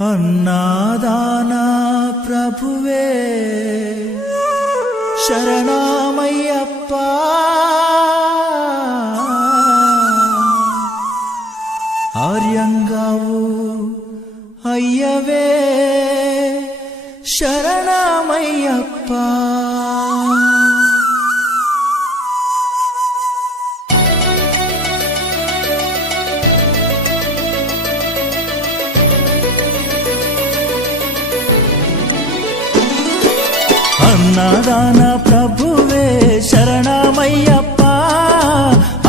అన్నాదానా ప్రభువే శరణమయ్యప్ప ఆర్యంగావు అయ్యవే శరణమయ్యప్ప అన్నదాన ప్రభువే శరణమయ్యప్ప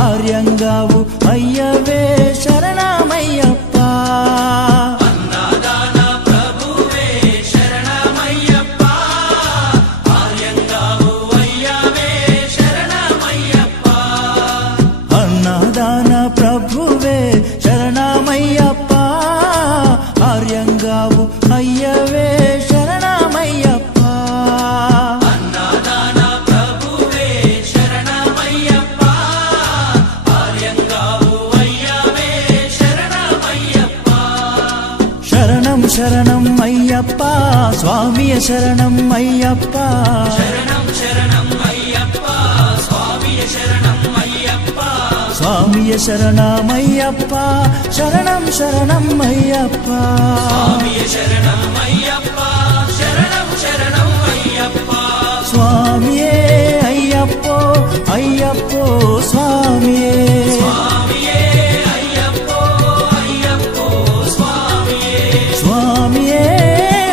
ఆర్యంగావు అయ్యవే శరణమయ్యప్ప అన్నదాన ప్రభువే శరణమయ్యప్ప ఆర్యంగావు అయ్యవే శరణమయ్యప్ప అన్నదాన ప్రభువే శరణమయ్యప్ప ఆర్యంగావు అయ్యవే శరణమయ్యప్ప శరణం అయ్యప్ప స్వామియ శరణం అయ్యప్ప శరణం శరణం అయ్యప్ప స్వామియ శరణం అయ్యప్ప స్వామియ శరణమయ్యప్ప శరణం శరణం అయ్యప్ప స్వామియ శరణం అయ్యప్ప శరణం శరణం అయ్యప్ప స్వామియే అయ్యప్పో అయ్యప్పో స్వామియే స్వామియే అయ్యప్పో అయ్యప్పో స్వామియే స్వామియే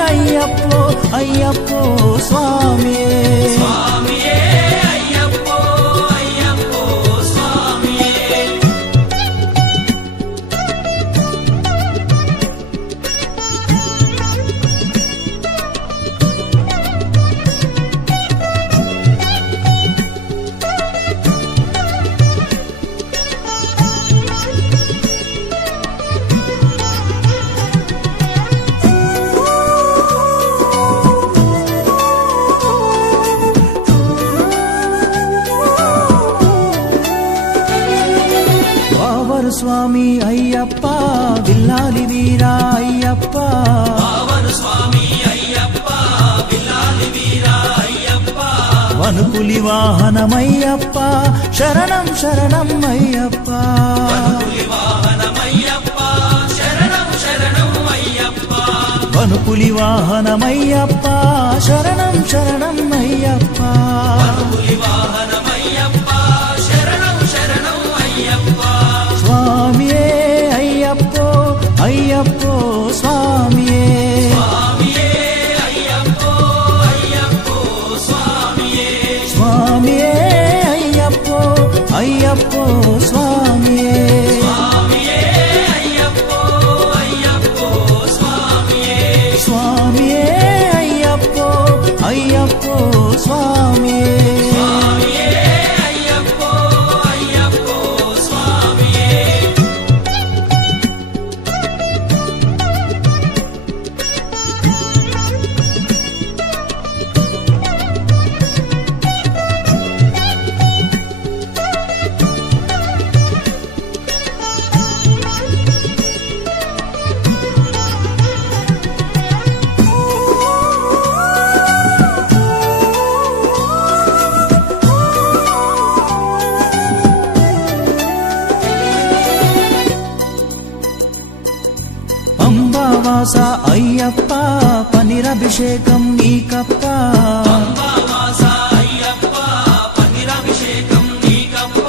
అయ్యప్పో అయ్యప్పో స్వామియే స్వామియే అయ్యప్పో అయ్యప్పో స్వామియే స్వామి అయ్యప్ప విల్లాలి వీరా అయ్యప్ప పావన స్వామి అయ్యప్ప విల్లాలి వీరా అయ్యప్ప వనుపులి వాహనమయ్యప్ప శరణం శరణం అయ్యప్ప పులి వాహనమయ్యప్ప శరణం శరణం అయ్యప్ప వనుపులి వాహనమయ్యప్ప శరణం శరణం అయ్యప్ప పులి వాహనమయ్యప్ప శరణం శరణం అయ్యప్ప స్వామియే అయ్యప్పో అయ్యప్పో స్వామియే స్వామియే అయ్యప్పో అయ్యప్పో స్వామియే స్వామియే అయ్యప్పో అయ్యప్పో స్వామియే స్వామియే అయ్యప్పో అయ్యప్పో స్వామియే స్వామియే అయ్యప్పో అయ్యప్పో స్వామియే స్వామియే అయ్యప్పో అయ్యప్పో స్వామియే అంబావాస అయ్యప్ప పనిరభిషేకం నీకప్ప అంబావాస అయ్యప్ప పనిరభిషేకం నీకప్ప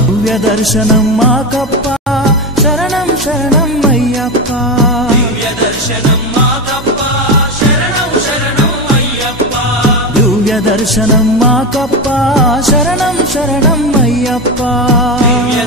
దివ్య దర్శనం మాకప్ప శరణం శరణం అయ్యప్ప దివ్య దర్శనం మాకప్ప శరణం శరణం అయ్యప్ప దివ్య దర్శనం మాకప్ప శరణం శరణం అయ్యప్ప దివ్య